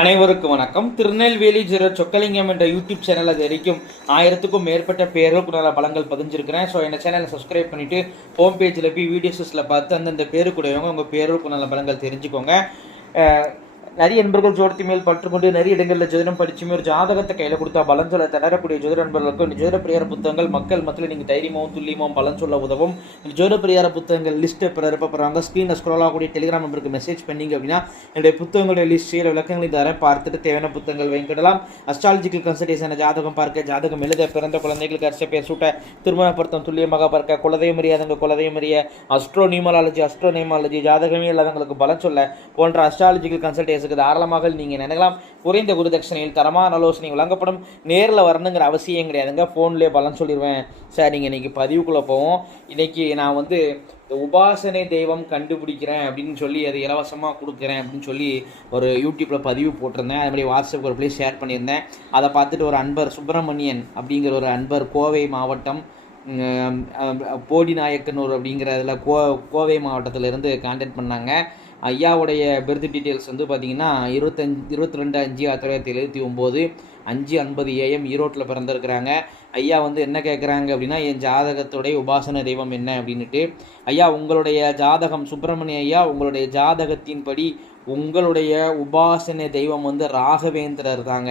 அனைவருக்கும் வணக்கம். திருநெல்வேலி சொக்கலிங்கம் என்ற யூடியூப் சேனல் அது வரைக்கும் 1000க்கும் மேற்பட்ட பேருக்கு நல்ல பலங்கள் பதிஞ்சிருக்கிறேன். ஸோ இந்த சேனலை சப்ஸ்கிரைப் பண்ணிட்டு ஹோம் பேஜில் போய் வீடியோஸில் பார்த்து அந்தந்த பேருக்குடையவங்க உங்கள் பேருக்கு நல்ல பலங்கள் தெரிஞ்சுக்கோங்க. நிறைய நண்பர்கள் ஜோடத்தி மேல் பற்றுக்கொண்டு நிறைய இடங்களில் ஜோதிடம் படிச்சுமே ஒரு ஜாதகத்தை கையில் கொடுத்தா பலன் சொல்ல திணறக்கூடிய ஜோதிட நண்பர்களுக்கும் ஜோதிட பிரியார புத்தகங்கள் மக்கள் மத்தியில் நீங்கள் தைரியமாகவும் துல்லியமாகவும் பலன் சொல்ல உதவும். ஜோதிட பிரியார புத்தகங்கள் லிஸ்ட்டு பிறப்பாங்க. ஸ்க்ரீனில் ஸ்க்ரோல் ஆகக்கூடிய டெலிகிராம் நம்பருக்கு மெசேஜ் பண்ணிங்க அப்படின்னா என்னுடைய புத்தகங்களுடைய லிஸ்ட் விளக்கங்களை தரேன். பார்த்துட்டு தேவையான புத்தகங்கள் வாங்கிக்கிடலாம். அஸ்ட்ராலஜிக்கல் கன்சல்டேஷன் ஜாதகம் பார்க்க, ஜாதகம் எழுத, பிறந்த குழந்தைகளுக்கு அரிசி பேர் சூட்ட, திருமண பொருத்தம் துல்லியமாக பார்க்க, குலதெய்வம் அறியாதவங்க குலதெய்வம் அறிய, அஸ்ட்ரோனிமாலஜி ஜாதகமே இல்லாதவங்களுக்கு பலன் சொல்ல போன்ற அஸ்ட்ராலஜிக்கல் கன்சல்டேஷன் தாராளமாக நீங்கள் நினைக்கலாம். குறைந்த குருதட்சணையில் தரமான ஆலோசனை வழங்கப்படும். நேரில் வரணுங்கிற அவசியம் கிடையாதுங்க. ஃபோன்லேயே பலன் சொல்லிடுவேன். சரிங்க, இன்றைக்கி பதிவுக்குள்ளே போவோம். இன்றைக்கி நான் உபாசனை தெய்வம் கண்டுபிடிக்கிறேன் அப்படின்னு சொல்லி அதை இலவசமாக கொடுக்குறேன் அப்படின்னு சொல்லி ஒரு யூடியூப்பில் பதிவு போட்டிருந்தேன். அது மாதிரி வாட்ஸ்அப் குரூப்லேயே ஷேர் பண்ணியிருந்தேன். அதை பார்த்துட்டு ஒரு அன்பர் சுப்பிரமணியன் அப்படிங்கிற ஒரு அன்பர் கோவை மாவட்டம் போடிநாயக்கனூர் அப்படிங்கிறதுல கோவை மாவட்டத்திலேருந்து கான்டாக்ட் பண்ணாங்க. ஐயாவுடைய பெர்த் டீட்டெயில்ஸ் பார்த்திங்கன்னா 22/5/1979 5:50 AM ஈரோட்டில் பிறந்திருக்கிறாங்க. ஐயா என்ன கேட்குறாங்க அப்படின்னா, என் ஜாதகத்துடைய உபாசன தெய்வம் என்ன அப்படின்ட்டு. ஐயா, உங்களுடைய ஜாதகம் சுப்பிரமணிய ஐயா, உங்களுடைய ஜாதகத்தின்படி உங்களுடைய உபாசன தெய்வம் ராகவேந்திரர் தாங்க.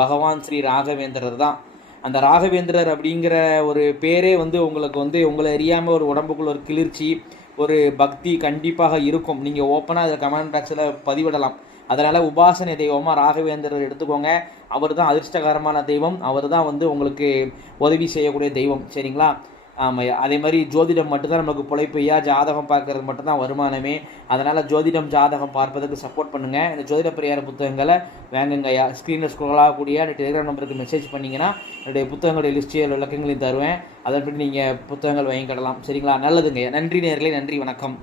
பகவான் ஸ்ரீ ராகவேந்திரர் தான். அந்த ராகவேந்திரர் அப்படிங்கிற ஒரு பேரே உங்களுக்கு உங்களை அறியாமல் ஒரு உடம்புக்குள்ள ஒரு கிளர்ச்சி, ஒரு பக்தி கண்டிப்பாக இருக்கும். நீங்கள் ஓப்பனாக அதை கமெண்ட் பாக்ஸில் பதிவிடலாம். அதனால் உபாசனை தெய்வமாக ராகவேந்திரர் எடுத்துக்கோங்க. அவர் தான் அதிர்ஷ்டகரமான தெய்வம். அவர் தான் உங்களுக்கு உதவி செய்யக்கூடிய தெய்வம். சரிங்களா? ஆமாம். அதே மாதிரி ஜோதிடம் மட்டும்தான் நமக்கு பிழைப்பையா, ஜாதகம் பார்க்கறது மட்டும்தான் வருமானமே. அதனால் ஜோதிடம் ஜாதகம் பார்ப்பதற்கு சப்போர்ட் பண்ணுங்கள். இந்த ஜோதிட பிரியார புத்தகங்களை வாங்குங்கய்யா. ஸ்க்ரீனில் ஸ்க்ரோல் ஆகக்கூடிய டெலிகிராம் நம்பருக்கு மெசேஜ் பண்ணிங்கன்னா என்னுடைய புத்தகங்களுடைய லிஸ்ட்டு விளக்கங்களையும் தருவேன். அதன்படி நீங்கள் புத்தகங்கள் வாங்கிக்கிடலாம். சரிங்களா? நல்லதுங்க. நன்றி நேயர்களே. நன்றி, வணக்கம்.